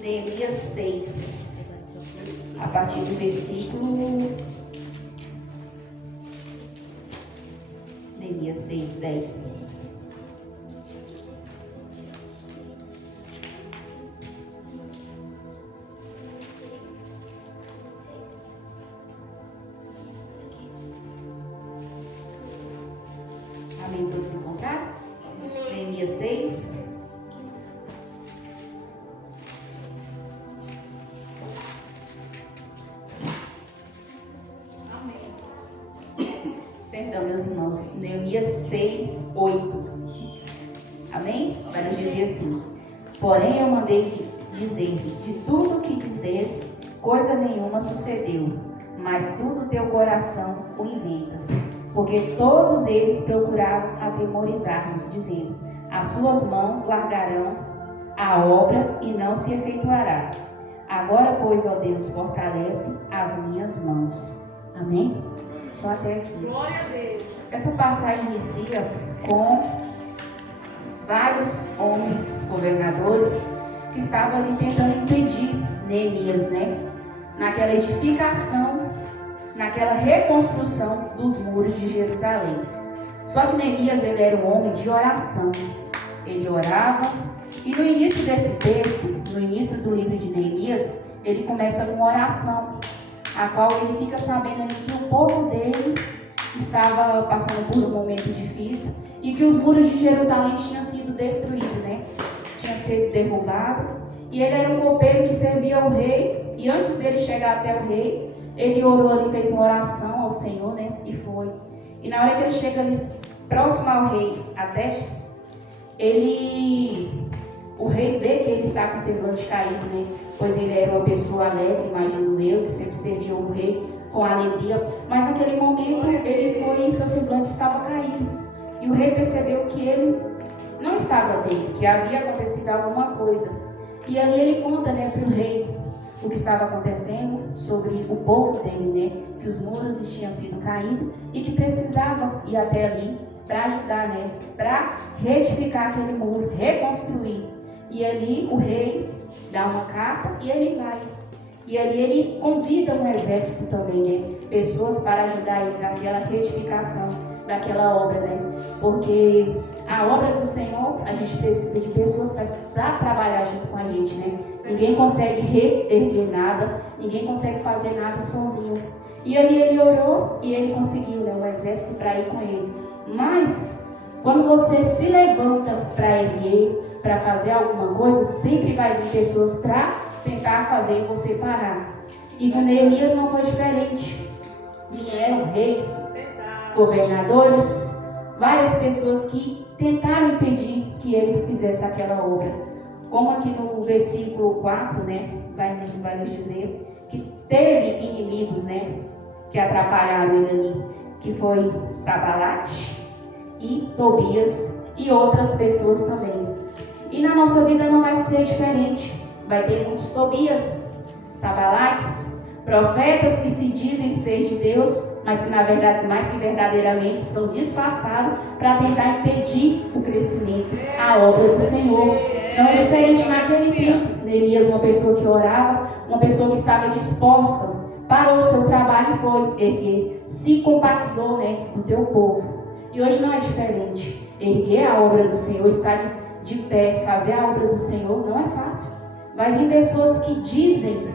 Neemias 6, a partir do versículo Neemias 6, 10. Amém? Todos encontraram? Neemias 6. Perdão, meus irmãos. Neemias 6, 8. Amém? Vai nos dizer assim: porém eu mandei dizer-lhe, de tudo o que dizes, coisa nenhuma sucedeu, mas tudo teu coração o inventas. Porque todos eles procuravam atemorizar-nos, dizendo: as suas mãos largarão a obra e não se efetuará. Agora, pois, ó Deus, fortalece as minhas mãos. Amém? Só até aqui. Glória a Deus. Essa passagem inicia com vários homens governadores que estavam ali tentando impedir Neemias, naquela edificação, naquela reconstrução dos muros de Jerusalém. Só que Neemias, ele era um homem de oração. Ele orava, e no início desse texto, no início do livro de Neemias, ele começa com oração, a qual ele fica sabendo que o povo dele estava passando por um momento difícil e que os muros de Jerusalém tinham sido destruídos, tinha sido derrubado. E ele era um copeiro que servia ao rei, e antes dele chegar até o rei, ele orou ali, fez uma oração ao Senhor, e foi. E na hora que ele chega ali próximo ao rei Artaxerxes, o rei vê que ele está com o semblante caído, pois ele era uma pessoa alegre, imagino eu, que sempre servia o rei com alegria. Mas naquele momento ele foi e seu semblante estava caído. E o rei percebeu que ele não estava bem, que havia acontecido alguma coisa. E ali ele conta para o rei o que estava acontecendo sobre o povo dele, que os muros tinham sido caídos e que precisava ir até ali para ajudar, para reedificar aquele muro, reconstruir. E ali o rei dá uma carta e ele vai. E ali ele convida um exército também, pessoas para ajudar ele naquela reedificação daquela obra, porque a obra do Senhor, a gente precisa de pessoas para trabalhar junto com a gente, Ninguém consegue reerguer nada, ninguém consegue fazer nada sozinho. E ali ele orou e ele conseguiu, um exército para ir com ele. Mas quando você se levanta para erguer, para fazer alguma coisa, sempre vai vir pessoas para tentar fazer você parar. E com Neemias não foi diferente. Vieram reis, governadores, várias pessoas que tentaram impedir que ele fizesse aquela obra. Como aqui no versículo 4, vai nos dizer que teve inimigos, que atrapalharam ele ali, que foi Sanbalate e Tobias e outras pessoas também. E na nossa vida não vai ser diferente. Vai ter muitos Tobias, Sanbalates, profetas que se dizem ser de Deus, mas que na verdade, mais que verdadeiramente, são disfarçados para tentar impedir o crescimento, a obra do Senhor. Não é diferente naquele tempo. Neemias, uma pessoa que orava, uma pessoa que estava disposta, parou o seu trabalho e foi erguer, se compatizou do teu povo. E hoje não é diferente. Erguer a obra do Senhor, estar de pé, fazer a obra do Senhor, não é fácil. Vai vir pessoas que dizem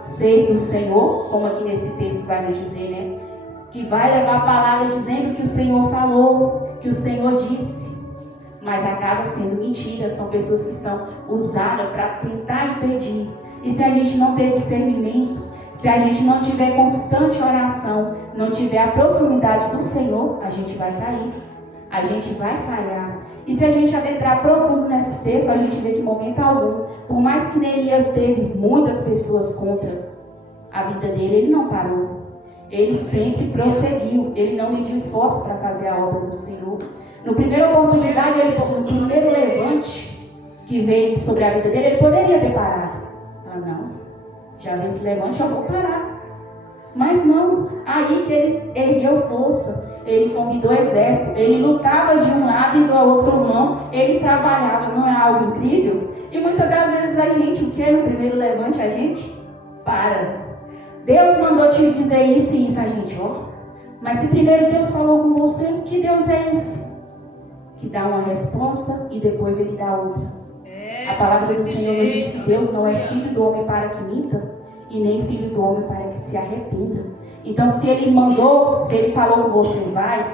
ser do Senhor, como aqui nesse texto vai nos dizer, que vai levar a palavra dizendo que o Senhor falou, que o Senhor disse, mas acaba sendo mentira. São pessoas que estão usadas para tentar impedir. E se a gente não ter discernimento, se a gente não tiver constante oração, não tiver a proximidade do Senhor, a gente vai cair, a gente vai falhar. E se a gente adentrar profundo nesse texto, a gente vê que em momento algum, por mais que Neemias teve muitas pessoas contra a vida dele, ele não parou. Ele sempre prosseguiu, ele não mediu esforço para fazer a obra do Senhor. No primeira oportunidade, no primeiro levante que veio sobre a vida dele, ele poderia ter parado. Ah, não, já vi esse levante, eu vou parar. Mas não, aí que ele ergueu força, ele convidou exército, ele lutava de um lado e do outro mão, ele trabalhava, não é algo incrível? E muitas das vezes a gente, o que no primeiro levante, a gente para. Deus mandou te dizer isso e isso, a gente, ó. Mas se primeiro Deus falou com você, que Deus é esse? Que dá uma resposta e depois ele dá outra. A palavra do Senhor nos diz que Deus não é filho do homem para que minta, e nem filho do homem para que se arrependa. Então, se ele mandou, se ele falou com você, vai.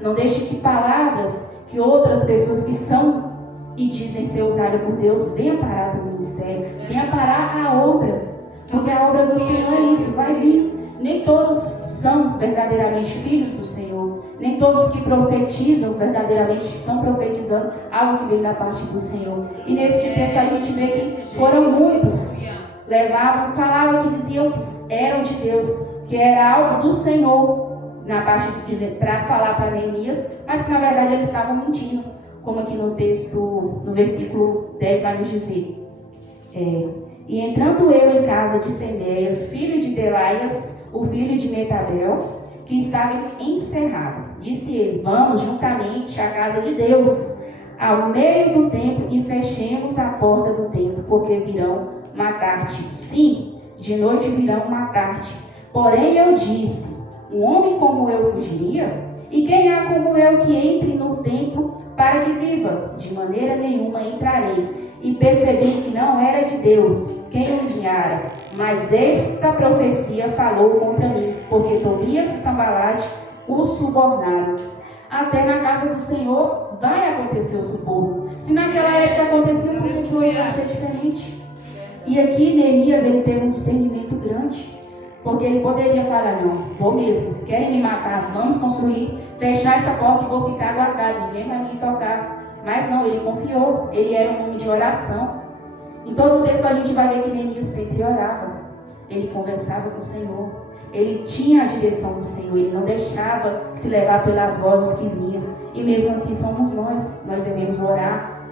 Não deixe que palavras, que outras pessoas que são e dizem ser usadas por Deus, venham parar para o ministério, venham parar a obra. Porque a obra do Senhor é isso, vai vir. Nem todos são verdadeiramente filhos do Senhor. Nem todos que profetizam verdadeiramente estão profetizando algo que vem da parte do Senhor. E nesse texto a gente vê que foram muitos. Falavam que diziam que eram de Deus, que era algo do Senhor na parte para falar para Neemias, mas que na verdade eles estavam mentindo. Como aqui no texto, no versículo 10 vai nos dizer. E entrando eu em casa de Seméias, filho de Delaias, o filho de Metabel, que estava encerrado, disse ele: vamos juntamente à casa de Deus, ao meio do templo, e fechemos a porta do templo, porque virão matar-te. Sim, de noite virão matar-te. Porém eu disse: um homem como eu fugiria? E quem há como eu que entre no templo para que viva? De maneira nenhuma entrarei. E percebi que não era de Deus quem o enviara, mas esta profecia falou contra mim, porque Tobias e Sambalate o subornaram. Até na casa do Senhor vai acontecer o suborno. Se naquela época aconteceu, por que hoje vai ser diferente? E aqui Neemias, ele teve um discernimento grande, porque ele poderia falar: não, vou mesmo, querem me matar, vamos construir, fechar essa porta e vou ficar guardado, ninguém vai me tocar. Mas não, ele confiou, ele era um homem de oração. Em todo o texto a gente vai ver que Neemias sempre orava, ele conversava com o Senhor, ele tinha a direção do Senhor, ele não deixava se levar pelas vozes que vinham. E mesmo assim somos nós devemos orar,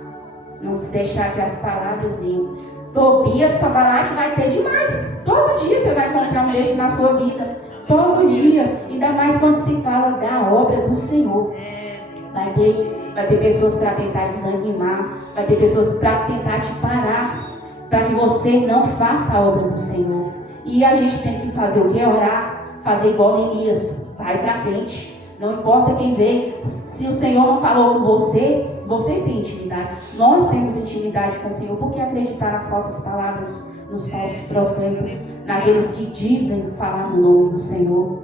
não se deixar que as palavras venham. Tobias, Sambalate vai ter demais. Todo dia você vai encontrar um desse na sua vida. Todo dia. Ainda mais quando se fala da obra do Senhor. Vai ter pessoas para tentar desanimar. Vai ter pessoas para tentar te parar. Para que você não faça a obra do Senhor. E a gente tem que fazer o quê? Orar. Fazer igual Neemias. Vai para frente. Não importa quem vem, se o Senhor não falou com vocês, vocês têm intimidade. Nós temos intimidade com o Senhor. Por que acreditar nas falsas palavras, nos falsos profetas, naqueles que dizem falar no nome do Senhor?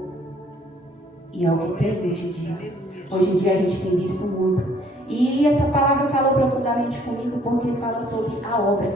E é o que tem hoje em dia. Hoje em dia a gente tem visto muito. E essa palavra falou profundamente comigo porque fala sobre a obra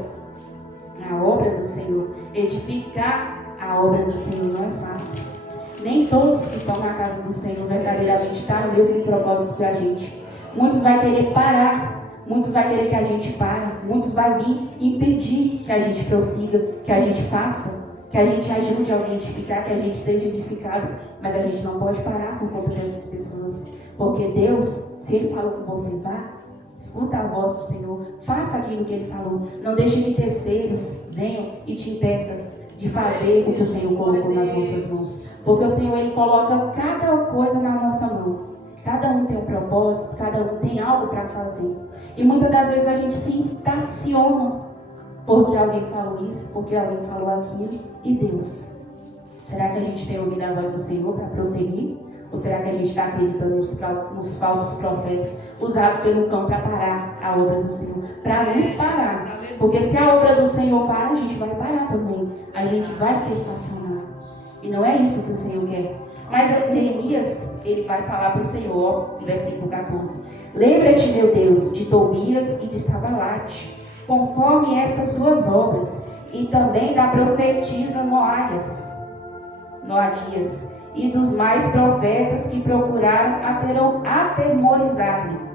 do Senhor. Edificar a obra do Senhor não é fácil. Nem todos que estão na casa do Senhor verdadeiramente estão no mesmo propósito que a gente. Muitos vão querer parar, muitos vão querer que a gente pare, muitos vão vir impedir que a gente prossiga, que a gente faça, que a gente ajude alguém a edificar, que a gente seja edificado. Mas a gente não pode parar por conta dessas pessoas. Porque Deus, se Ele falou com você, vá, escuta a voz do Senhor, faça aquilo que Ele falou. Não deixe que terceiros venham e te impeçam de fazer o que o Senhor colocou nas nossas mãos. Porque o Senhor, Ele coloca cada coisa na nossa mão. Cada um tem um propósito, cada um tem algo para fazer. E muitas das vezes a gente se estaciona porque alguém falou isso, porque alguém falou aquilo. E Deus? Será que a gente tem ouvido a voz do Senhor para prosseguir? Ou será que a gente está acreditando nos falsos profetas usados pelo cão para parar a obra do Senhor? Para nos parar. Porque se a obra do Senhor para, a gente vai parar também. A gente vai se estacionar. E não é isso que o Senhor quer. Mas Neemias, ele vai falar para o Senhor, no versículo 14. Lembra-te, meu Deus, de Tobias e de Sambalate, conforme estas suas obras, e também da profetisa Noadias, e dos mais profetas que procuraram atemorizar-me.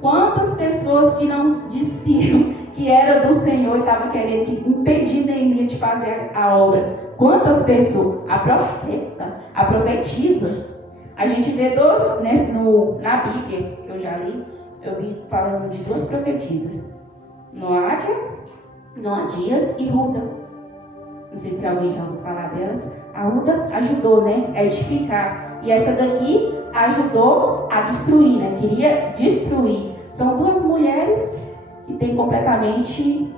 Quantas pessoas que não diziam que era do Senhor e estavam querendo impedir Neemias de fazer a obra? Quantas pessoas? A profetisa. A gente vê na Bíblia, que eu já li, eu vi falando de duas profetisas. Noadias e Ruda. Não sei se alguém já ouviu falar delas. A Uda ajudou, né, a edificar. E essa daqui ajudou a destruir, né? Queria destruir. São duas mulheres que têm completamente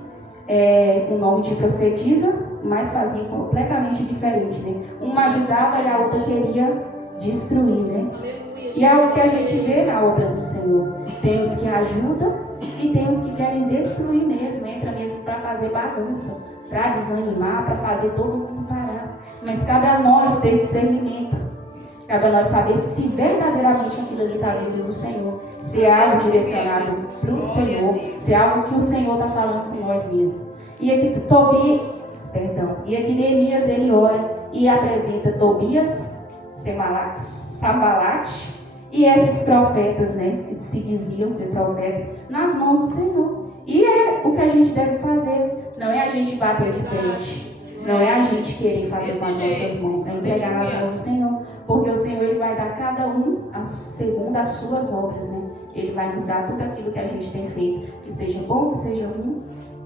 o nome de profetisa, mas faziam completamente diferente, né? Uma ajudava e a outra queria destruir, né? E é o que a gente vê na obra do Senhor. Tem os que ajudam e tem os que querem destruir mesmo, entra mesmo para fazer bagunça, para desanimar, para fazer todo mundo parar. Mas cabe a nós ter discernimento. Cabe a nós saber se verdadeiramente aquilo ali está vindo do Senhor, se é algo direcionado para o Senhor, se é algo que o Senhor está falando com nós mesmos. E aqui Neemias ele ora e apresenta Tobias, Sambalate e esses profetas, né, que se diziam ser profetas, nas mãos do Senhor. E é o que a gente deve fazer, não é a gente bater de frente. Não é a gente querer fazer com as nossas mãos, é entregar nas mãos do Senhor. Porque o Senhor ele vai dar a cada um segundo as suas obras, né? Ele vai nos dar tudo aquilo que a gente tem feito. Que seja bom, que seja ruim.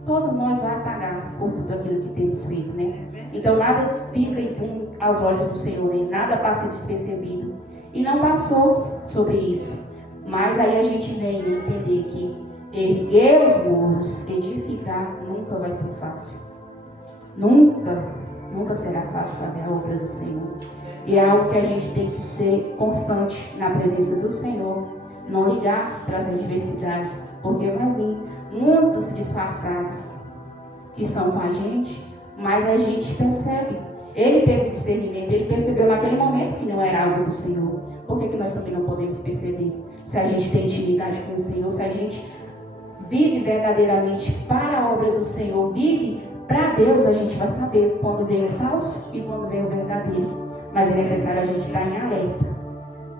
Todos nós vamos pagar por tudo aquilo que temos feito, né? Então nada fica impune aos olhos do Senhor, né? Nada passa despercebido. E não passou sobre isso. Mas aí a gente vem entender que erguer os muros, edificar, nunca vai ser fácil. Nunca será fácil fazer a obra do Senhor. E é algo que a gente tem que ser constante na presença do Senhor. Não ligar para as adversidades, porque vai vir muitos disfarçados que estão com a gente, mas a gente percebe. Ele teve discernimento, ele percebeu naquele momento que não era algo do Senhor. Por que nós também não podemos perceber? Se a gente tem intimidade com o Senhor, se a gente vive verdadeiramente para a obra do Senhor, vive para Deus, a gente vai saber quando vem o falso e quando vem o verdadeiro. Mas é necessário a gente estar em alerta.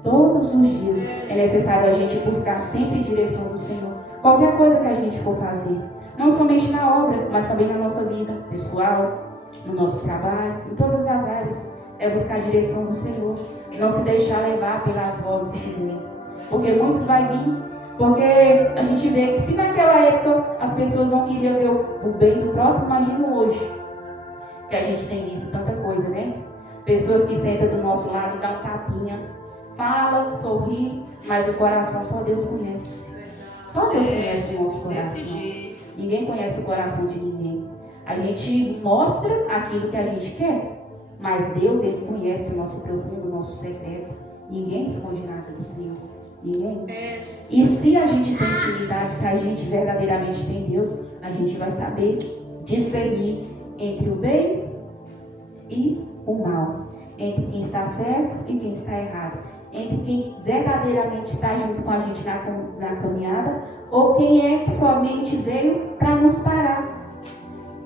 Todos os dias é necessário a gente buscar sempre a direção do Senhor. Qualquer coisa que a gente for fazer. Não somente na obra, mas também na nossa vida pessoal, no nosso trabalho, em todas as áreas. É buscar a direção do Senhor. Não se deixar levar pelas vozes que vêm. Porque muitos vai vir. Porque a gente vê que se naquela época as pessoas não queriam ver o bem do próximo, imagina hoje. Que a gente tem visto tanta coisa, né? Pessoas que sentam do nosso lado, dão um tapinha, fala, sorri, mas o coração só Deus conhece. Só Deus conhece o nosso coração. Ninguém conhece o coração de ninguém. A gente mostra aquilo que a gente quer, mas Deus, Ele conhece o nosso profundo, o nosso secreto. Ninguém esconde nada do Senhor. Ninguém. E se a gente tem intimidade, se a gente verdadeiramente tem Deus, a gente vai saber discernir entre o bem e o mal, entre quem está certo e quem está errado, entre quem verdadeiramente está junto com a gente na caminhada, ou quem é que somente veio para nos parar,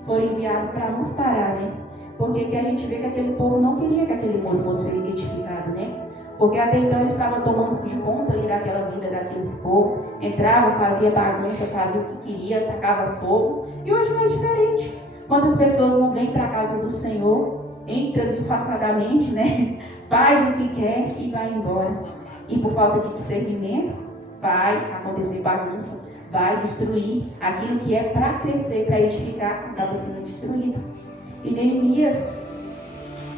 foi enviado para nos parar, né? Porque que a gente vê que aquele povo não queria que aquele muro fosse edificado, né? Porque até então eles estavam tomando de conta ali daquela vida daqueles povos, entrava, fazia bagunça, fazia o que queria, tacava fogo, e hoje não é diferente. Quantas pessoas não vêm para a casa do Senhor, entra disfarçadamente, né? Faz o que quer e vai embora. E por falta de discernimento, vai acontecer bagunça, vai destruir aquilo que é para crescer, para edificar, acaba sendo destruído. E Neemias,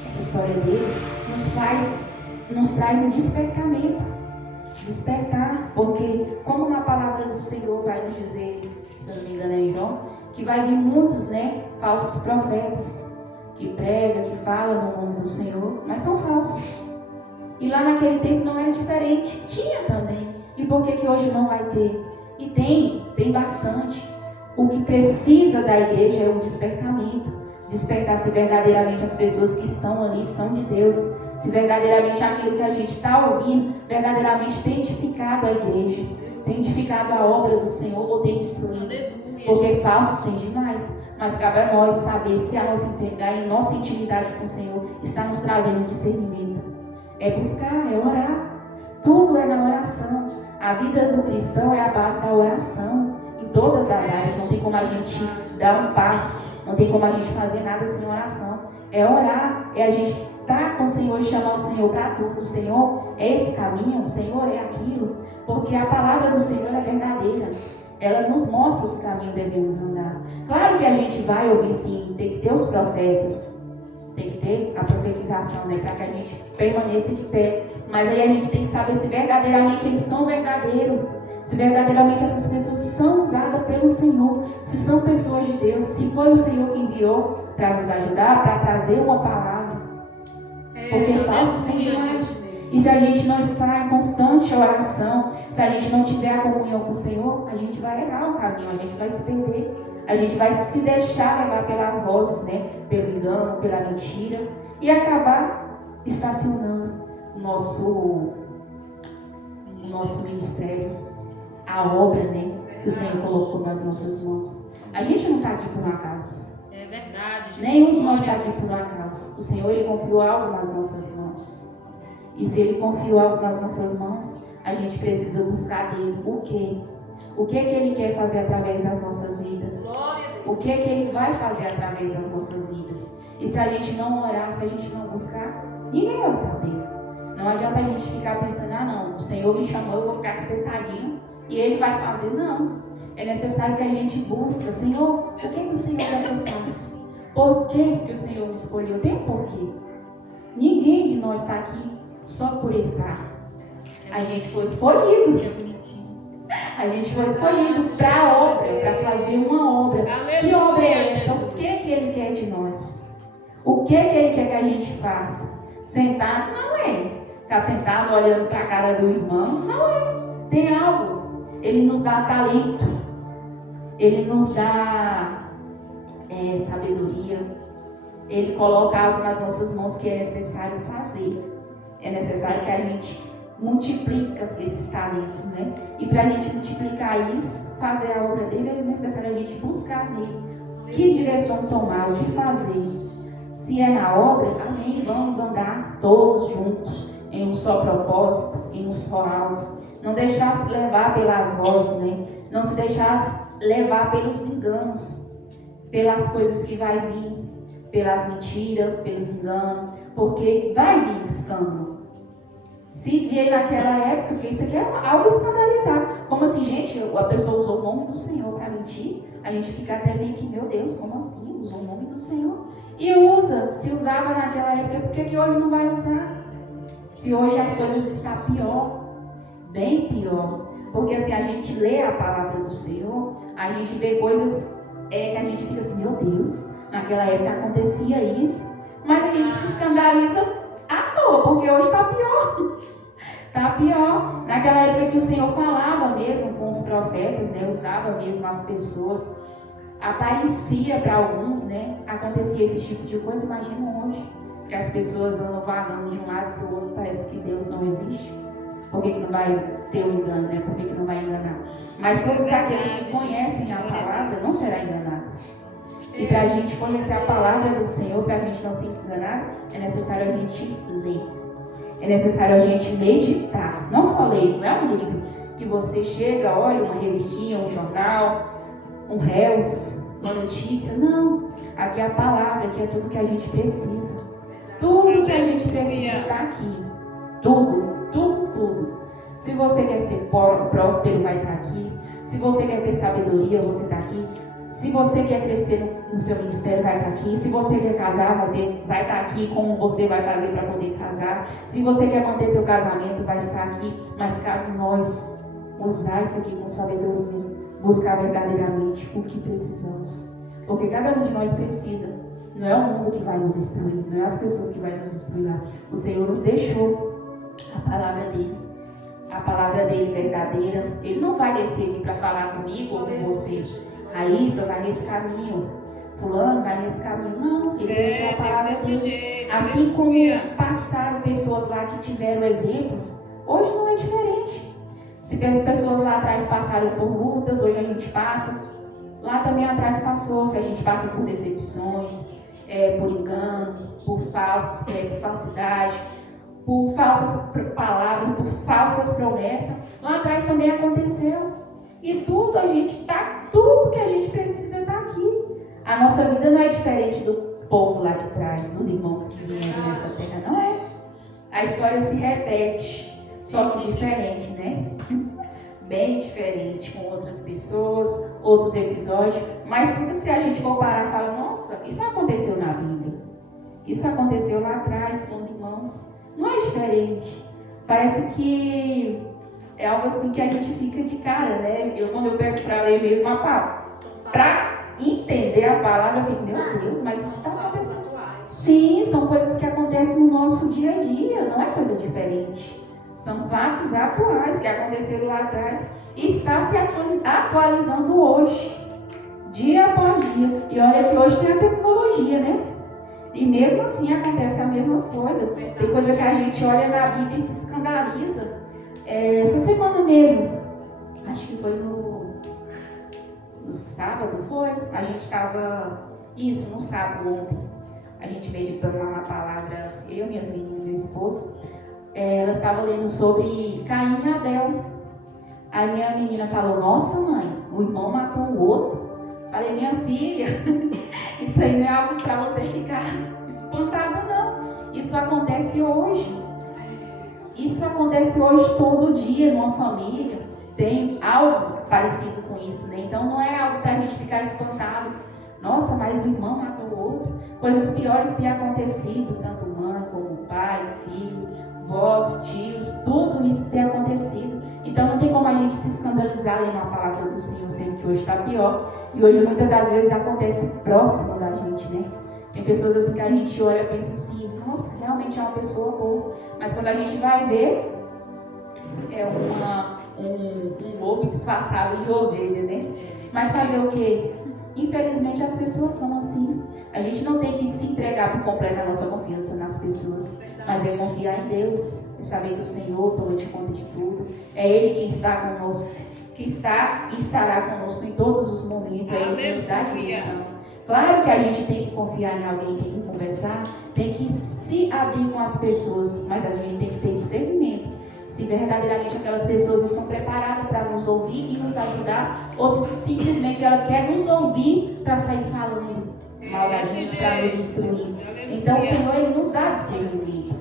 essa história dele, nos traz um despertamento. Despertar, porque como na palavra do Senhor vai nos dizer, se eu não me engano é em João, que vai vir muitos, né, falsos profetas, que pregam, que falam no nome do Senhor, mas são falsos. E lá naquele tempo não era diferente, tinha também. E por que hoje não vai ter? E tem bastante. O que precisa da igreja é um despertamento. Despertar se verdadeiramente as pessoas que estão ali são de Deus. Se verdadeiramente aquilo que a gente está ouvindo, verdadeiramente tem edificado a igreja, tem edificado a obra do Senhor ou tem destruído. Porque falsos tem demais. Mas cabe a nós saber se a nossa intimidade com o Senhor está nos trazendo discernimento. É buscar, é orar. Tudo é na oração. A vida do cristão é a base da oração. Em todas as áreas. Não tem como a gente dar um passo. Não tem como a gente fazer nada sem oração. É orar. É a gente estar com o Senhor e chamar o Senhor para tudo. O Senhor é esse caminho. O Senhor é aquilo. Porque a palavra do Senhor é verdadeira. ela nos mostra o que caminho devemos andar. Claro que a gente vai ouvir sim, tem que ter os profetas, tem que ter a profetização, né, para que a gente permaneça de pé. Mas aí a gente tem que saber se verdadeiramente eles são verdadeiros, se verdadeiramente essas pessoas são usadas pelo Senhor, se são pessoas de Deus, se foi o Senhor que enviou para nos ajudar, para trazer uma palavra. Porque falsos tem demais. E se a gente não está em constante oração, se a gente não tiver a comunhão com o Senhor, a gente vai errar o caminho, a gente vai se perder. A gente vai se deixar levar pelas vozes, né? Pelo engano, pela mentira. E acabar estacionando o nosso ministério, a obra, né? Que o Senhor colocou nas nossas mãos. A gente não está aqui por um acaso. É verdade. Gente. Nenhum de nós está aqui por um acaso. O Senhor, Ele confiou algo nas nossas mãos. E se Ele confiou algo nas nossas mãos, a gente precisa buscar dele. O quê? O que é que Ele quer fazer através das nossas vidas? O que é que Ele vai fazer através das nossas vidas? E se a gente não orar, se a gente não buscar, ninguém vai saber. Não adianta a gente ficar pensando, não, o Senhor me chamou, eu vou ficar aqui sentadinho e Ele vai fazer. Não. É necessário que a gente busque. Senhor, o que é que o Senhor quer que eu faça? Por que o Senhor me escolheu? Tem um porquê. Ninguém de nós está aqui só por estar. A gente foi escolhido. A gente foi escolhido para a obra, para fazer uma obra. Que obra é essa? O que é que Ele quer de nós? O que é que Ele quer que a gente faça? Sentado não é. Ficar sentado olhando para a cara do irmão não é. Tem algo. Ele nos dá talento. Ele nos dá sabedoria. Ele coloca algo nas nossas mãos que é necessário fazer. É necessário que a gente multiplica esses talentos, né? E para a gente multiplicar isso, fazer a obra dele, é necessário a gente buscar nele. Que direção tomar, o que fazer? Se é na obra, amém, vamos andar todos juntos, em um só propósito, em um só alvo. Não deixar se levar pelas vozes, né? Não se deixar levar pelos enganos, pelas coisas que vai vir, pelas mentiras, pelos enganos, porque vai vir escândalo. Se vier naquela época, porque isso aqui é algo escandalizar. Como assim, gente, a pessoa usou o nome do Senhor para mentir, a gente fica até meio que, meu Deus, como assim? Usou o nome do Senhor? E usa, se usava naquela época, por que hoje não vai usar? Se hoje as coisas estão pior, bem pior. Porque assim, a gente lê a palavra do Senhor, a gente vê coisas que a gente fica assim, meu Deus, naquela época acontecia isso, mas a gente se escandaliza à toa, porque hoje está pior. Está pior. Naquela época que o Senhor falava mesmo com os profetas, né? Usava mesmo as pessoas, aparecia para alguns, né? Acontecia esse tipo de coisa. Imagina hoje, que as pessoas andam vagando de um lado para o outro, parece que Deus não existe. Por que não vai ter um engano, né? Por que não vai enganar? Mas todos aqueles que conhecem a palavra não será enganado. E para a gente conhecer a palavra do Senhor, para a gente não se enganar, é necessário a gente ler. É necessário a gente meditar. Não só ler, não é um livro que você chega, olha uma revistinha, um jornal, um Reels, uma notícia. Não. Aqui é a palavra, aqui é tudo que a gente precisa. Tudo que a gente precisa está aqui. Tudo. Se você quer ser próspero, vai estar aqui. Se você quer ter sabedoria, você está aqui. Se você quer crescer no seu ministério, vai estar aqui. Se você quer casar, vai estar aqui. Como você vai fazer para poder casar. Se você quer manter teu casamento, vai estar aqui. Mas cabe nós usar isso aqui com sabedoria. Buscar verdadeiramente o que precisamos. Porque cada um de nós precisa. Não é o mundo que vai nos destruir. Não é as pessoas que vão nos destruir. O Senhor nos deixou a palavra dele. A palavra dele verdadeira. Ele não vai descer aqui para falar comigo ou com vocês. Raíssa vai nesse caminho, fulano vai nesse caminho. Não, ele deixou a palavra dele. Assim como passaram pessoas lá que tiveram exemplos, hoje não é diferente. Se pessoas lá atrás passaram por lutas, hoje a gente passa. Lá também atrás passou, se a gente passa por decepções, por engano, por falsidade, por falsas palavras, por falsas promessas. Lá atrás também aconteceu. E tudo que a gente precisa está aqui. A nossa vida não é diferente do povo lá de trás, dos irmãos que vieram nessa terra, não é? A história se repete, só que diferente, né? bem diferente com outras pessoas, outros episódios, mas tudo se a gente for parar e falar, nossa, isso aconteceu na Bíblia, isso aconteceu lá atrás com os irmãos, não é diferente. Parece que é algo assim que a gente fica de cara, né? Quando eu pego para ler mesmo a palavra, para entender a palavra, eu fico, meu Deus, mas isso está acontecendo. Sim, são coisas que acontecem no nosso dia a dia, não é coisa diferente. São fatos atuais que aconteceram lá atrás e está se atualizando hoje, dia após dia. E olha que hoje tem a tecnologia, né? E mesmo assim acontecem as mesmas coisas. Tem coisa que a gente olha na Bíblia e se escandaliza. Essa semana mesmo, acho que foi no sábado, foi? A gente estava, no sábado ontem, a gente meditando lá na palavra, eu, minhas meninas e meu esposo, elas estavam lendo sobre Caim e Abel. Aí minha menina falou, nossa mãe, o irmão matou o outro. Falei, minha filha, isso aí não é algo para você ficar espantado, não. Isso acontece hoje. Isso acontece hoje todo dia numa família. Tem algo parecido com isso, né? Então não é algo para a gente ficar espantado. Nossa, mas o irmão matou o outro. Coisas piores têm acontecido, tanto mãe como pai, filho, vós, tios, tudo isso tem acontecido. Então não tem como a gente se escandalizar lendo a palavra do Senhor, sendo que hoje está pior. E hoje muitas das vezes acontece próximo da gente, né? Tem pessoas assim que a gente olha e pensa assim, nossa, realmente é uma pessoa boa. Mas quando a gente vai ver, é um lobo disfarçado de ovelha, né? Mas fazer o quê? Infelizmente as pessoas são assim. A gente não tem que se entregar por completo a nossa confiança nas pessoas, mas é confiar em Deus, é saber que o Senhor toma de conta de tudo. É Ele quem está conosco, que está e estará conosco em todos os momentos. É Ele que nos dá a direção. Claro que a gente tem que confiar em alguém, tem que conversar, tem que se abrir com as pessoas, mas a gente tem que ter discernimento. Se verdadeiramente aquelas pessoas estão preparadas para nos ouvir e nos ajudar, ou se simplesmente ela quer nos ouvir para sair falando mal da gente, para nos destruir. Então o Senhor, Ele nos dá discernimento,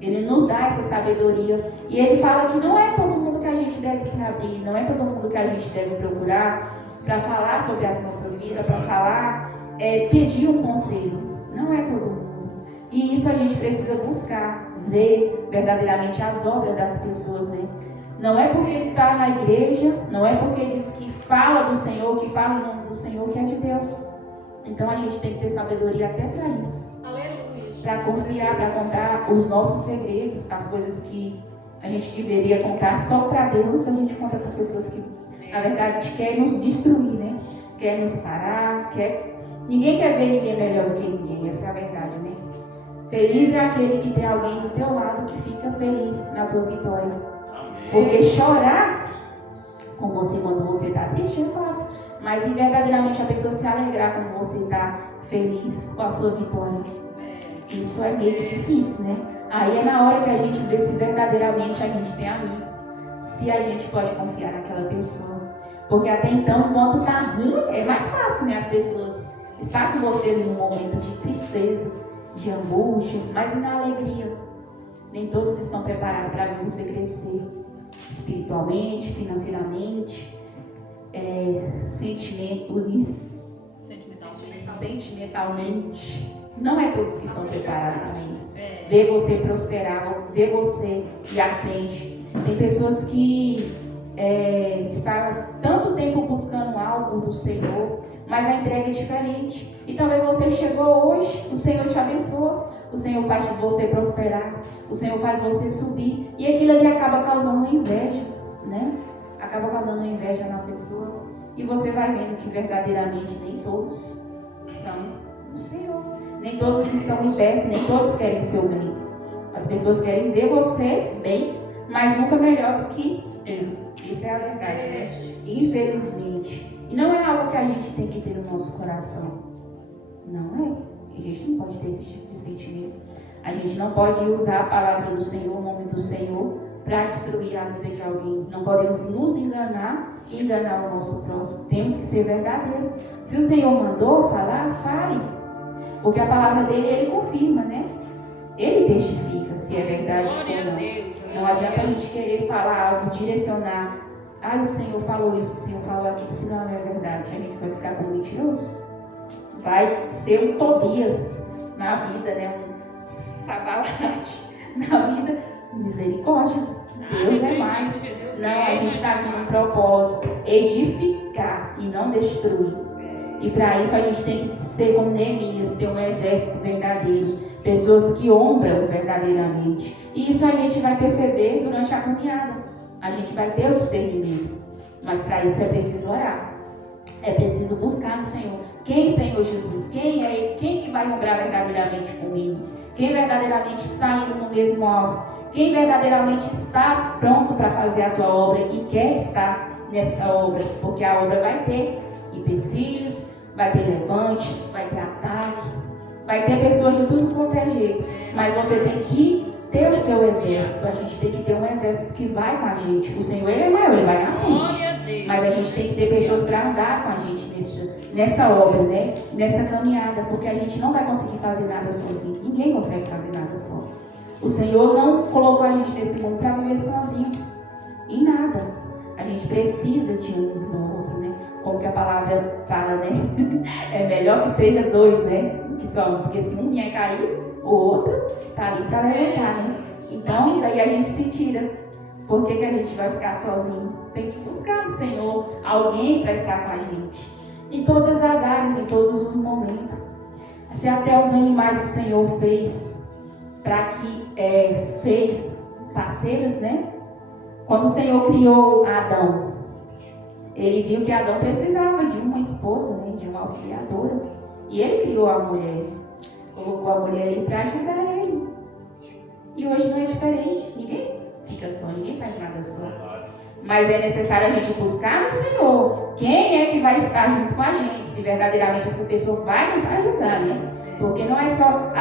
Ele nos dá essa sabedoria, e Ele fala que não é todo mundo que a gente deve se abrir, não é todo mundo que a gente deve procurar para falar sobre as nossas vidas, para falar, pedir um conselho. Não é todo mundo. E isso a gente precisa buscar, ver verdadeiramente as obras das pessoas, né? Não é porque está na igreja, não é porque diz que fala do Senhor, que fala em nome do Senhor, que é de Deus. Então a gente tem que ter sabedoria até para isso. Para confiar, para contar os nossos segredos, as coisas que a gente deveria contar só para Deus, a gente conta para pessoas que, na verdade, querem nos destruir, né? Quer nos parar, ninguém quer ver ninguém melhor do que ninguém, essa é a verdade, né? Feliz é aquele que tem alguém do teu lado que fica feliz na tua vitória. Porque chorar com você quando você está triste é fácil, mas verdadeiramente a pessoa se alegrar quando você está feliz com a sua vitória, isso é meio que difícil, né? Aí é na hora que a gente vê se verdadeiramente a gente tem amigo, se a gente pode confiar naquela pessoa. Porque até então, enquanto está ruim, é mais fácil, né? As pessoas estar com você num momento de tristeza, de angústia, mas e na alegria? Nem todos estão preparados para ver você crescer espiritualmente, financeiramente, sentimentalmente. Não é todos que estão preparados para isso. Ver você prosperar, ver você ir à frente. Tem pessoas que estão tanto tempo buscando algo do Senhor, mas a entrega é diferente. E talvez você chegou hoje, o Senhor te abençoa, o Senhor faz você prosperar, o Senhor faz você subir, e aquilo ali acaba causando inveja, né? Acaba causando inveja na pessoa, e você vai vendo que verdadeiramente nem todos são do Senhor, nem todos estão em perto, nem todos querem seu bem. As pessoas querem ver você bem, mas nunca melhor do que ele. Isso é a verdade, né? Infelizmente. E não é algo que a gente tem que ter no nosso coração. Não é. A gente não pode ter esse tipo de sentimento. A gente não pode usar a palavra do Senhor, o nome do Senhor, para destruir a vida de alguém. Não podemos nos enganar e enganar o nosso próximo. Temos que ser verdadeiros. Se o Senhor mandou falar, fale. Porque a palavra dele, ele confirma, né? Ele testifica se é verdade ou não. Não adianta a gente querer falar algo, direcionar O Senhor falou isso, o Senhor falou aquilo, se não é verdade, a gente vai ficar como mentiroso. Vai ser um Tobias na vida, né? Um Sabalate na vida. Misericórdia, Deus é mais. Não, a gente está aqui num propósito, edificar e não destruir. E para isso a gente tem que ser como Neemias, ter um exército verdadeiro, pessoas que honram verdadeiramente. E isso a gente vai perceber durante a caminhada. A gente vai ter o discernimento. Mas para isso é preciso orar. É preciso buscar no Senhor. Quem, Senhor Jesus? Quem é? Quem que vai obrar verdadeiramente comigo? Quem verdadeiramente está indo no mesmo alvo? Quem verdadeiramente está pronto para fazer a tua obra e quer estar nessa obra? Porque a obra vai ter empecilhos, vai ter levantes, vai ter ataque, vai ter pessoas de tudo quanto é jeito. Mas você tem que ter o seu exército. A gente tem que ter um exército que vai com a gente. O Senhor, ele é maior, ele vai na frente. Mas a gente tem que ter pessoas para andar com a gente nessa obra, né? Nessa caminhada. Porque a gente não vai conseguir fazer nada sozinho. Ninguém consegue fazer nada só. O Senhor não colocou a gente nesse mundo para viver sozinho. Em nada. A gente precisa de um do outro, né? Como que a palavra fala, né? É melhor que seja dois, né? Que só um. Porque se um vier cair, o outro está ali para levantar, né? Então, daí a gente se tira. Por que a gente vai ficar sozinho? Tem que buscar no Senhor alguém para estar com a gente. Em todas as áreas, em todos os momentos. Se até os animais o Senhor fez fez parceiros, né? Quando o Senhor criou Adão, ele viu que Adão precisava de uma esposa, né? De uma auxiliadora. E ele criou a mulher. Colocou a mulher ali para ajudar ele. E hoje não é diferente. Ninguém fica só, ninguém faz nada só. Mas é necessário a gente buscar no Senhor. Quem é que vai estar junto com a gente? Se verdadeiramente essa pessoa vai nos ajudar, né? Porque não é só,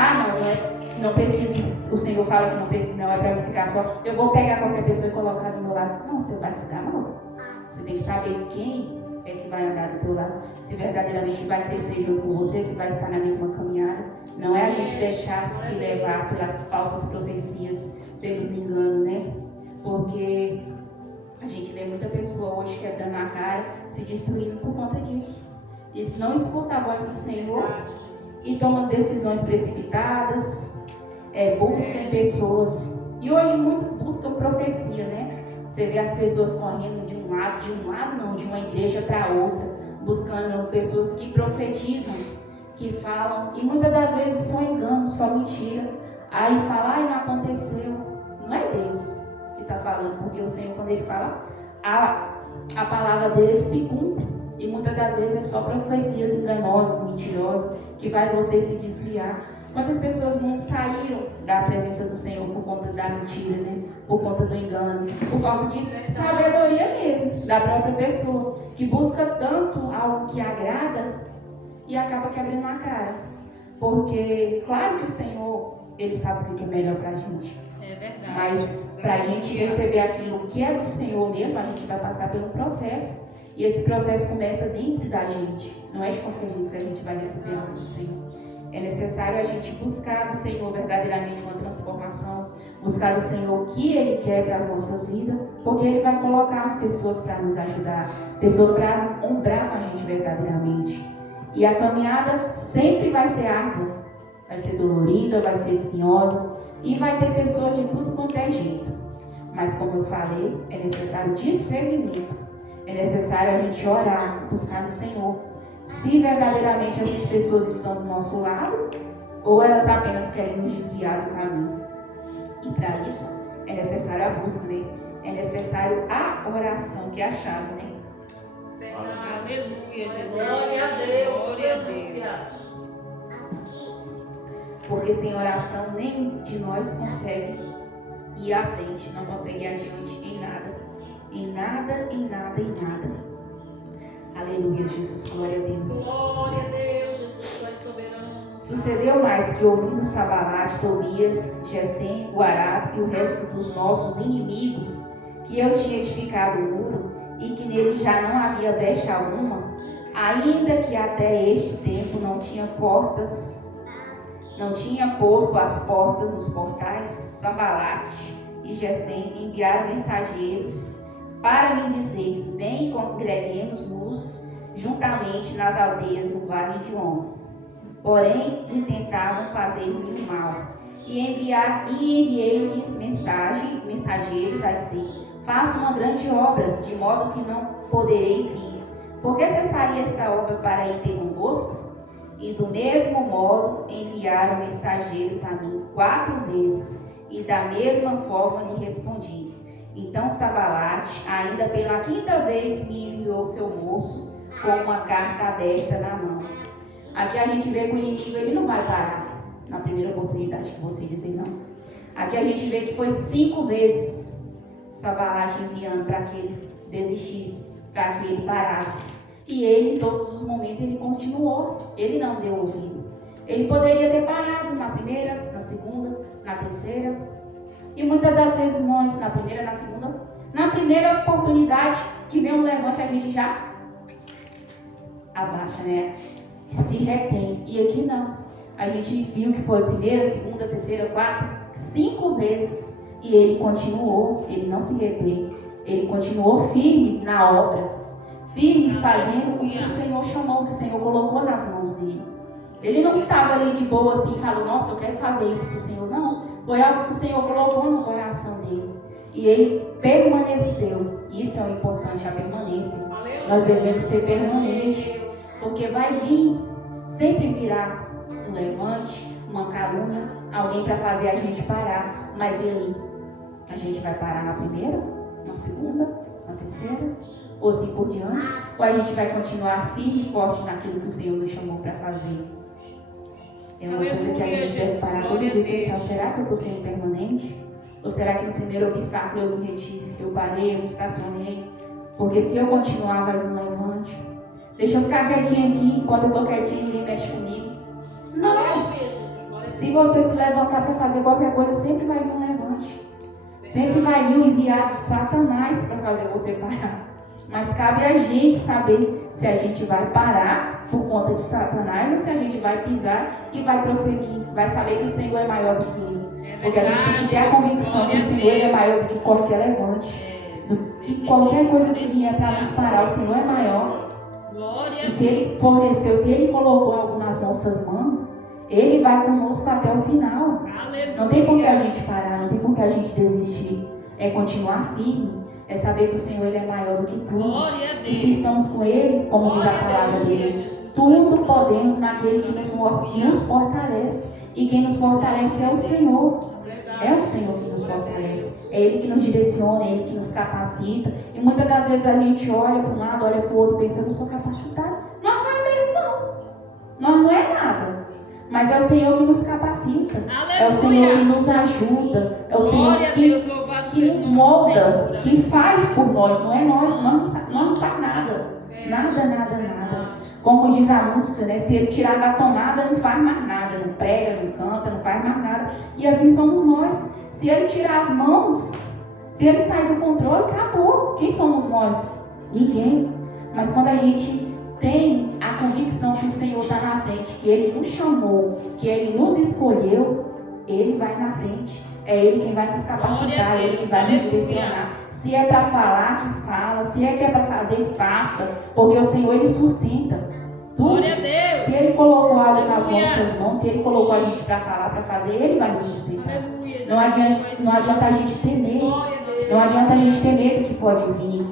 não precisa. O Senhor fala que não é para eu ficar só. Eu vou pegar qualquer pessoa e colocar do meu lado. Não, você vai se dar mal. Você tem que saber quem é que vai andar do teu lado. Se verdadeiramente vai crescer junto com você, se vai estar na mesma caminhada. Não é a gente deixar se levar pelas falsas profecias, pelos enganos, né? Porque a gente vê muita pessoa hoje quebrando a cara, se destruindo por conta disso. E não escuta a voz do Senhor e toma as decisões precipitadas, busca em pessoas. E hoje muitos buscam profecia, né? Você vê as pessoas correndo de uma igreja para outra, buscando pessoas que profetizam, que falam, e muitas das vezes só engano, só mentira. Aí fala, não aconteceu. Não é Deus que está falando, porque o Senhor, quando Ele fala, a palavra dele se cumpre. E muitas das vezes é só profecias enganosas, mentirosas, que faz você se desviar. Quantas pessoas não saíram da presença do Senhor por conta da mentira, né? Por conta do engano, por falta de sabedoria mesmo, da própria pessoa, que busca tanto algo que agrada e acaba quebrando a cara. Porque, claro que o Senhor, Ele sabe o que é melhor pra gente. É verdade. Mas pra gente receber aquilo que é do Senhor mesmo, a gente vai passar por um processo. E esse processo começa dentro da gente. Não é de qualquer jeito que a gente vai receber algo do Senhor. É necessário a gente buscar do Senhor verdadeiramente uma transformação. Buscar do Senhor o que Ele quer para as nossas vidas. Porque Ele vai colocar pessoas para nos ajudar. Pessoas para honrar com a gente verdadeiramente. E a caminhada sempre vai ser árdua. Vai ser dolorida, vai ser espinhosa. E vai ter pessoas de tudo quanto é jeito. Mas como eu falei, é necessário discernimento. É necessário a gente orar, buscar no Senhor. Se verdadeiramente essas pessoas estão do nosso lado, ou elas apenas querem nos desviar do caminho. E para isso, é necessário a busca, né? É necessário a oração, que é a chave, né? Aleluia, Jesus. Glória a Deus. Glória a Deus. Porque sem oração, nenhum de nós consegue ir à frente, não consegue ir adiante em nada. Em nada, em nada, em nada. Aleluia, Jesus, glória a Deus. Glória a Deus, Jesus, tu és soberano. Sucedeu mais que ouvindo Sabalate, Tobias, Gesem, o Arabe e o resto dos nossos inimigos, que eu tinha edificado o muro e que nele já não havia brecha alguma, ainda que até este tempo não tinha portas, não tinha posto as portas dos portais, Sabalate e Gesem enviaram mensageiros para me dizer: vem, congreguemos-nos juntamente nas aldeias do vale de On. Porém, intentavam fazer-me o mal. E enviei-lhes mensageiros a dizer: faço uma grande obra, de modo que não podereis ir. Por que cessaria esta obra para ir ter convosco? E do mesmo modo enviaram mensageiros a mim 4 vezes, e da mesma forma lhe respondi. Então Sambalate, ainda pela 5ª vez, me enviou seu moço com uma carta aberta na mão. Aqui a gente vê que o inimigo ele não vai parar na primeira oportunidade que você dizer não. Aqui a gente vê que foi 5 vezes Sambalate enviando para que ele desistisse, para que ele parasse. E ele, em todos os momentos, ele continuou. Ele não deu ouvido. Ele poderia ter parado na primeira, na segunda, na terceira. E muitas das vezes nós, na primeira, na segunda, na primeira oportunidade que vem um levante, a gente já abaixa, né? Se retém. E aqui não. A gente viu que foi primeira, segunda, terceira, quarta, 5 vezes. E ele continuou, ele não se retém. Ele continuou firme na obra. Firme fazendo o que o Senhor chamou, o que o Senhor colocou nas mãos dele. Ele não estava ali de boa assim e falou: nossa, eu quero fazer isso para o Senhor. Não, foi algo que o Senhor colocou no coração dele. E ele permaneceu. Isso é o importante, a permanência. Nós devemos ser permanentes, porque vai vir, sempre virá um levante, uma calúnia, alguém para fazer a gente parar. Mas e aí? A gente vai parar na primeira, na segunda, na terceira? Ou assim por diante, ou a gente vai continuar firme e forte naquilo que o Senhor nos chamou para fazer. É uma coisa que a gente deve parar todo dia e pensar: será que eu estou sendo permanente? Ou será que no primeiro obstáculo eu me retive, eu parei, eu me estacionei? Porque se eu continuar vai vir um levante. Deixa eu ficar quietinho aqui, enquanto eu estou quietinho ninguém mexe comigo. Não! Se você se levantar para fazer qualquer coisa, sempre vai vir um levante. Sempre vai vir um enviado de Satanás para fazer você parar. Mas cabe a gente saber se a gente vai parar por conta de Satanás ou se a gente vai pisar e vai prosseguir. Vai saber que o Senhor é maior do que ele. Porque a gente tem que ter a convicção que o Senhor é maior do que qualquer levante. Do que qualquer coisa que vier para nos parar, o Senhor é maior. E se Ele forneceu, se Ele colocou algo nas nossas mãos, Ele vai conosco até o final. Não tem por que a gente parar, não tem por que a gente desistir. É continuar firme. É saber que o Senhor ele é maior do que tudo. E se estamos com Ele, como diz a palavra dele, tudo podemos naquele que nos fortalece. E quem nos fortalece é o Senhor. É o Senhor que nos fortalece. É Ele que nos direciona, é Ele que nos capacita. E muitas das vezes a gente olha para um lado, olha para o outro e pensa: eu não sou capacitado. Nós não é mesmo, não. Nós não é nada. Mas é o Senhor que nos capacita. Aleluia. É o Senhor que nos ajuda. É o Senhor que nos molda, que faz por nós. Não é nós não faz nada. Nada. Como diz a música, né? Se Ele tirar da tomada, não faz mais nada. Não prega, não canta, não faz mais nada. E assim somos nós. Se Ele tirar as mãos, se Ele sair do controle, acabou. Quem somos nós? Ninguém. Mas quando a gente tem a convicção que o Senhor está na frente, que Ele nos chamou, que Ele nos escolheu, Ele vai na frente. É Ele quem vai nos capacitar, é Ele que vai nos direcionar. Se é para falar, que fala. Se é que é para fazer, faça. Porque o Senhor, Ele sustenta tudo. Se Ele colocou algo nas nossas mãos, se Ele colocou a gente para falar, para fazer, Ele vai nos sustentar. Não adianta a gente temer. Não adianta a gente ter medo que pode vir.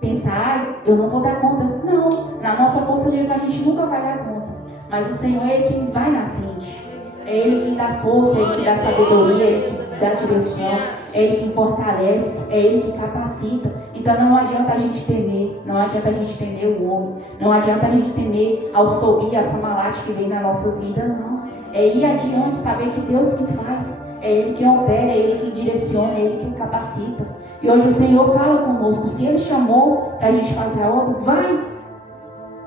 Pensar: eu não vou dar conta. Não, na nossa força mesmo a gente nunca vai dar conta. Mas o Senhor é Ele quem vai na frente. É Ele quem dá força, é Ele que dá sabedoria, é Ele que dá direção, é Ele que fortalece, é Ele que capacita. Então não adianta a gente temer, não adianta a gente temer o homem, não adianta a gente temer aos Tobias, a Sambalate que vem nas nossas vidas, não. É ir adiante, saber que Deus que faz, é Ele que opera, é Ele que direciona, é Ele que capacita. E hoje o Senhor fala conosco: se Ele chamou para a gente fazer a obra, vai.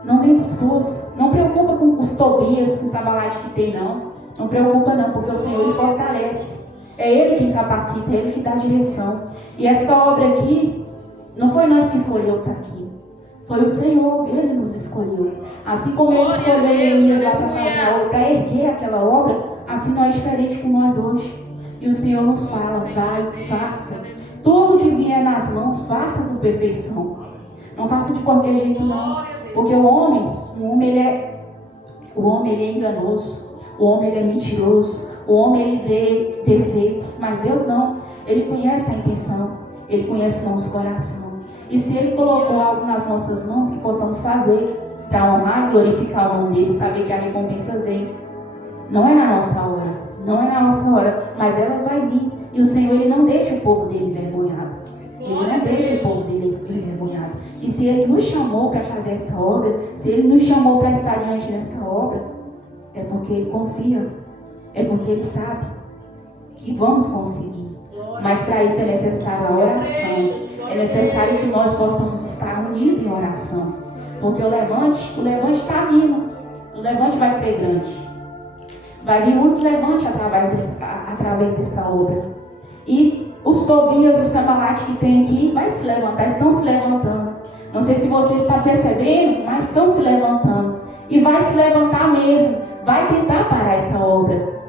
Não mede esforço, não preocupa com os Tobias, com o Sambalate que tem, não. Não preocupa não, porque o Senhor Ele fortalece. É Ele quem capacita, é Ele que dá a direção. E esta obra aqui, não foi nós que escolheu estar aqui. Foi o Senhor, Ele nos escolheu. Assim como Ele escolheu Neemias lá para fazer a obra, para erguer aquela obra, assim não é diferente com nós hoje. E o Senhor nos fala: vai, faça. Tudo que vier nas mãos, faça com perfeição. Não faça de qualquer jeito, não. Porque o homem ele é enganoso. O homem ele é mentiroso. O homem ele vê defeitos. Mas Deus não. Ele conhece a intenção. Ele conhece o nosso coração. E se Ele colocou algo nas nossas mãos, que possamos fazer para honrar e glorificar o nome dEle, saber que a recompensa vem. Não é na nossa hora. Não é na nossa hora. Mas ela vai vir. E o Senhor ele não deixa o povo dele envergonhado. Ele não deixa o povo dele envergonhado. E se Ele nos chamou para fazer esta obra, se Ele nos chamou para estar diante desta obra, é porque Ele confia. É porque Ele sabe que vamos conseguir. Mas para isso é necessário a oração. É necessário que nós possamos estar unidos em oração. Porque o levante está vindo. O levante vai ser grande. Vai vir muito levante através desta obra. E os Tobias, os Sambalate que tem aqui, vai se levantar, estão se levantando. Não sei se você está percebendo, mas estão se levantando. E vai se levantar mesmo. Vai tentar parar essa obra.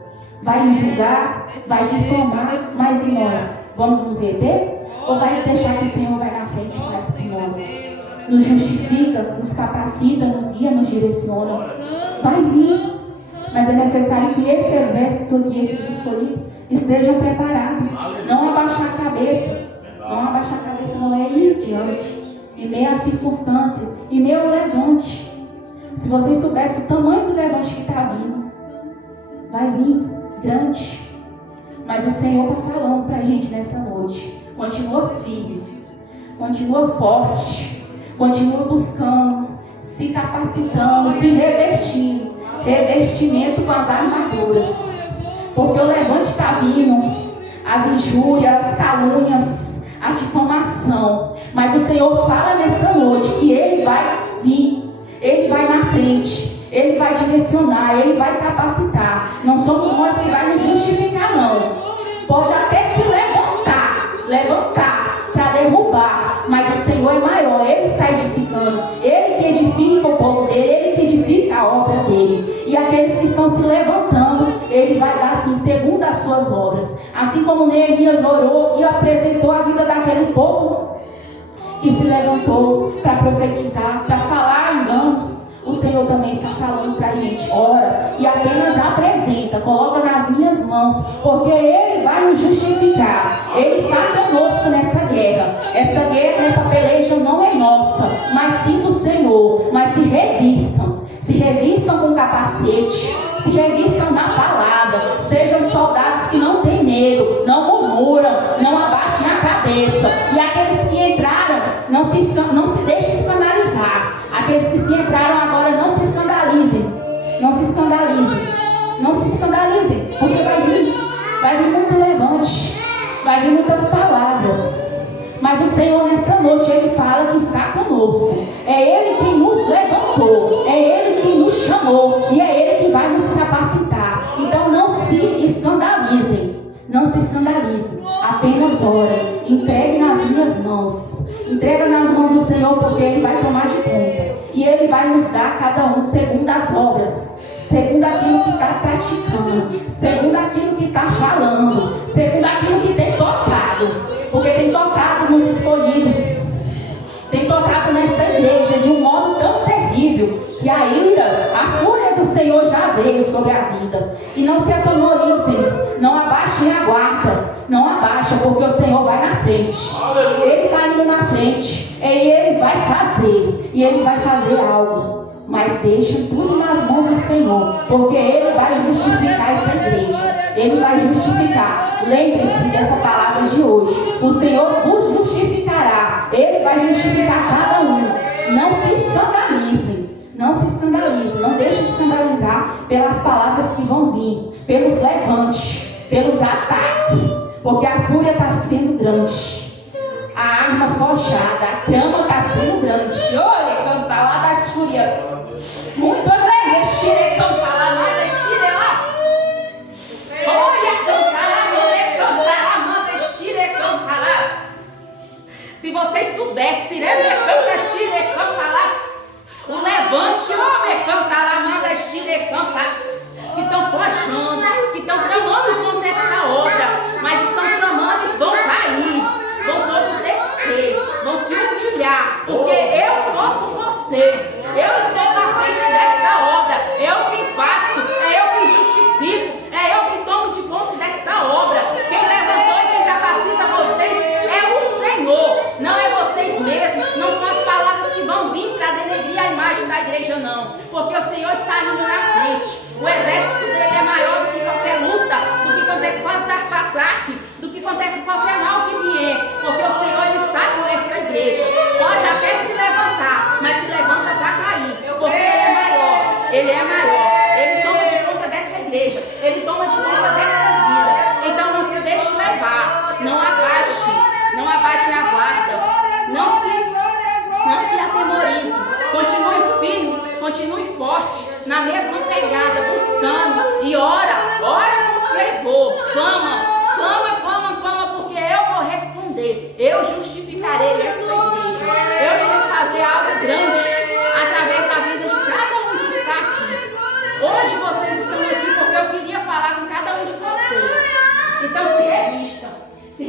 Vai julgar, vai difamar, mas e nós? Vamos nos reter? Ou vai deixar que o Senhor vai na frente e faz por nós? Nos justifica, nos capacita, nos guia, nos direciona. Vai vir. Mas é necessário que esse exército aqui, esses escolhidos, estejam preparados. Não abaixar a cabeça. Não abaixar a cabeça, não é ir diante. Em meio à circunstância, em meio ao levante. Se vocês soubessem o tamanho do levante que está vindo, vai vir grande. Mas o Senhor está falando para a gente nessa noite. Continua firme, continua forte, continua buscando, se capacitando, se revestindo. Revestimento com as armaduras. Porque o levante está vindo. As injúrias, as calúnias, a difamação. Mas o Senhor fala nesta noite que Ele vai vir. Ele vai na frente. Ele vai direcionar. Ele vai capacitar. Não somos nós que vai nos justificar, não. Pode até se levantar para derrubar. Mas o Senhor é maior. Ele está edificando. Ele que edifica o povo dele. Ele que edifica a obra dele. E aqueles que estão se levantando, Ele vai dar assim, segundo as suas obras. Assim como Neemias orou e apresentou a vida daquele povo que se levantou para profetizar, para falar enganos. O Senhor também está falando para a gente: ora e apenas apresenta, coloca nas minhas mãos, porque Ele vai nos justificar. Ele está conosco nessa guerra. Esta guerra, essa peleja não é nossa, mas sim do Senhor. Mas se revistam com capacete, se revistam na palavra, sejam soldados que não têm medo, não murmuram, não abaixem a cabeça. E aqueles que entraram, não se deixem escandalizar. Aqueles que se entraram agora, não se escandalizem. Não se escandalizem. Não se escandalizem, porque vai vir muito levante, vai vir muitas palavras. Mas o Senhor nesta noite, Ele fala que está conosco. É Ele quem nos levantou, é Ele quem nos chamou, e é Ele que vai nos capacitar. Então não se escandalizem, não se escandalizem. Apenas ora, entregue nas minhas mãos. Entrega nas mãos do Senhor, porque Ele vai tomar de conta. E Ele vai nos dar cada um segundo as obras, segundo aquilo que está praticando, segundo aquilo que está falando, segundo aquilo que tem tocado. Porque tem tocado nos escolhidos, tem tocado nesta igreja de um modo tão terrível, que a ira, a fúria do Senhor já veio sobre a vida. E não se atemorizem, não abaixem a guarda, não abaixem, porque o Senhor vai na frente. Ele está indo na frente, e Ele vai fazer, e Ele vai fazer algo. Mas deixem tudo nas mãos do Senhor, porque Ele vai justificar esta igreja. Ele vai justificar. Lembre-se dessa palavra de hoje. O Senhor vos justificará. Ele vai justificar cada um. Não se escandalizem. Não se escandalizem. Não deixe escandalizar pelas palavras que vão vir, pelos levantes, pelos ataques. Porque a fúria está sendo grande. A arma forjada, a trama está sendo grande. Olha, cantar lá das fúrias. Muito alegre, xire, cantar lá, mas xire lá. Olha, cantar, amanda, xire, cantar lá. Se vocês soubessem, né, canta, xire, cantar lá. O levante, homem, cantar lá, amanda, xire, cantar. Que estão forjando, que estão tramando contra esta obra, mas estão tramando e vão cair. Ele é maior. Ele toma de conta dessa igreja. Ele toma de conta dessas vidas. Então não se deixe levar. Não abaixe a guarda. Não se atemorize. Continue firme, continue forte, na mesma pegada, buscando. E ora com fervor. Clama, porque eu vou responder. Eu justificarei esta igreja. Eu irei fazer algo grande através da vida de cada um que está aqui. Hoje vocês estão aqui porque eu queria falar com cada um de vocês. Então se revista para ser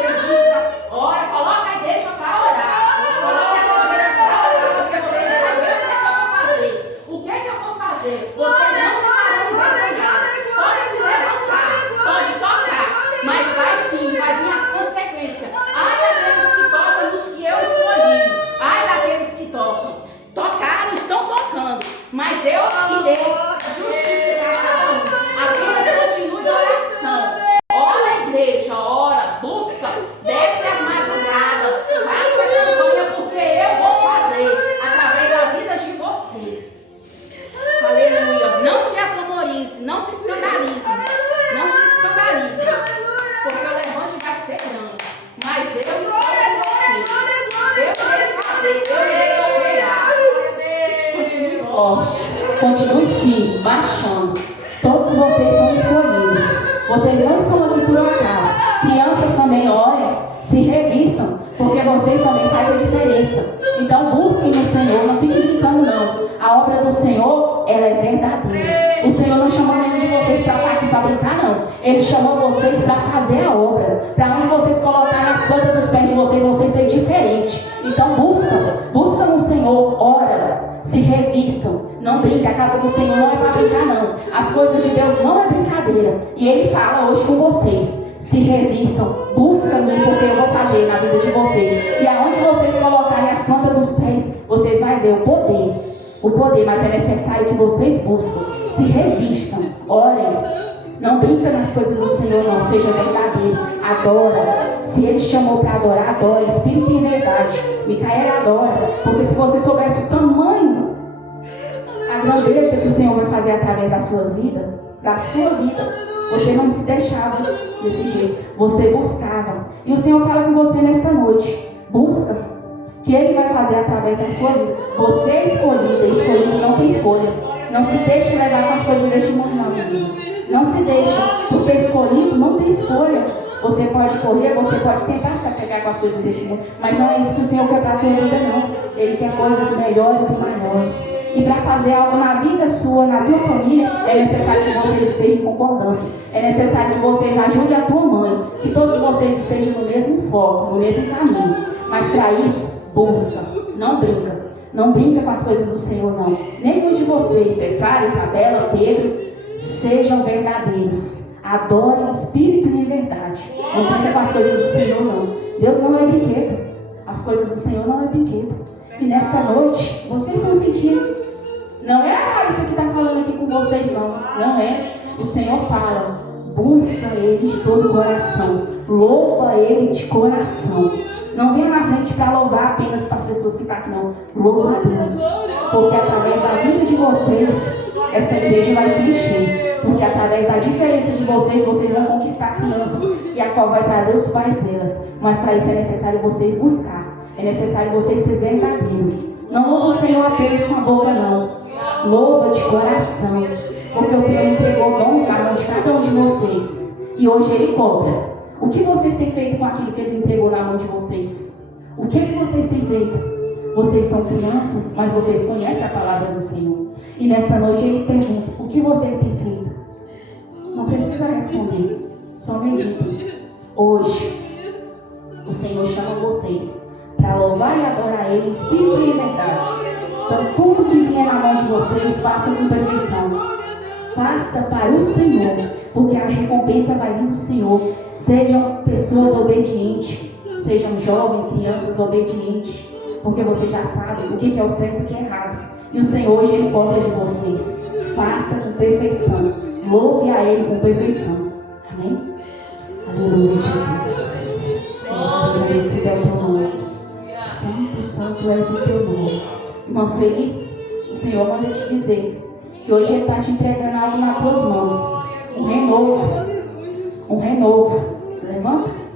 revista. Ora, coloca a igreja para orar. Coloca essa igreja para orar, porque vocês sabem o que eu vou fazer. Vocês não ficarão envergonhados. Pode se levantar, pode tocar, mas vai vir as consequências. Ai daqueles que tocam dos que eu escolhi. Ai daqueles que tocam. Tocaram, estão tocando, mas eu irei justificar cada um. Apenas continue a oração. Ora, igreja, ora, busca, desce as madrugadas, faça a campanha, porque eu vou fazer através da vida de vocês. Aleluia. Não se atemorize, não se escandalize, porque o levante vai ser grande, mas eu estou com vocês. Eu irei fazer, eu irei operar. Continue forte, continue firme, baixando. Todos vocês são escolhidos. Vocês não estão aqui por acaso. Crianças também orem, se revistam, porque vocês também fazem a diferença. Então busquem no Senhor, não fiquem brincando não. A obra do Senhor, ela é verdadeira. O Senhor não chamou nenhum de vocês para estar aqui para brincar não. Ele chamou vocês para fazer a obra. Para onde vocês colocarem as plantas dos pés de vocês serem diferentes. Então busca no Senhor, ora, se revistam. Não brinque, a casa do Senhor não é para brincar não. As coisas de Deus não é brincadeira. E Ele fala hoje com vocês. Se revistam, busca-me, porque eu vou fazer na vida de vocês. E aonde vocês colocarem as plantas dos pés, vocês vão ver o poder, mas é necessário que vocês busquem. Se revistam, orem. Não brinca nas coisas do Senhor, não. Seja verdadeiro. Adora. Se Ele chamou para adorar, adora. Espírito e verdade. Micaela adora. Porque se você soubesse o tamanho, a grandeza que o Senhor vai fazer através das suas vidas, da sua vida, você não se deixava desse jeito. Você buscava. E o Senhor fala com você nesta noite. Busca. Que Ele vai fazer através da sua vida. Você é escolhida. Escolhido não tem escolha. Não se deixe levar com as coisas deste mundo, não, menino. Não se deixa, porque escolhido não tem escolha. Você pode correr, você pode tentar se apegar com as coisas deste mundo, mas não é isso que o Senhor quer para a tua vida, não. Ele quer coisas melhores e maiores. E para fazer algo na vida sua, na tua família, é necessário que vocês estejam em concordância. É necessário que vocês ajudem a tua mãe, que todos vocês estejam no mesmo foco, no mesmo caminho. Mas para isso, busca, não brinca. Não brinca com as coisas do Senhor, não. Nenhum de vocês, Tessara, Isabela, Pedro, sejam verdadeiros. Adorem o Espírito e em verdade. Não brinca com as coisas do Senhor, não. Deus não é brinquedo. As coisas do Senhor não é brinquedo. E nesta noite, vocês estão sentindo. Não é isso que está falando aqui com vocês, não. Não é. O Senhor fala. Busca Ele de todo o coração. Louva Ele de coração. Não venha na frente para louvar apenas para as pessoas que estão aqui, não. Louva a Deus. Porque através da vida de vocês, esta igreja vai se encher. Porque através da diferença de vocês, vocês vão conquistar crianças. E a qual vai trazer os pais delas. Mas para isso é necessário vocês buscar. É necessário vocês ser verdadeiros. Não louva o Senhor apenas com a boca, não. Louva de coração. Porque o Senhor entregou dons na mão de cada um de vocês. E hoje Ele cobra. O que vocês têm feito com aquilo que Ele entregou na mão de vocês? O que vocês têm feito? Vocês são crianças, mas vocês conhecem a palavra do Senhor. E nessa noite Ele pergunta, o que vocês têm feito? Não precisa responder, só medita. Hoje, o Senhor chama vocês para louvar e adorar Ele, Espírito e em verdade. Então tudo que vier na mão de vocês, faça com perfeição. Faça para o Senhor, porque a recompensa vai vir do Senhor. Sejam pessoas obedientes, sejam jovens, crianças obedientes, porque vocês já sabem o que é o certo e o que é errado. E o Senhor hoje Ele cobra de vocês. Faça com perfeição. Louve a Ele com perfeição. Amém? Aleluia, Jesus. Agradecido é o teu nome. Santo, santo és o teu nome. Irmãos Felipe, O Senhor manda te dizer que hoje Ele está te entregando algo nas tuas mãos. Um renovo. Um renovo. Levanta.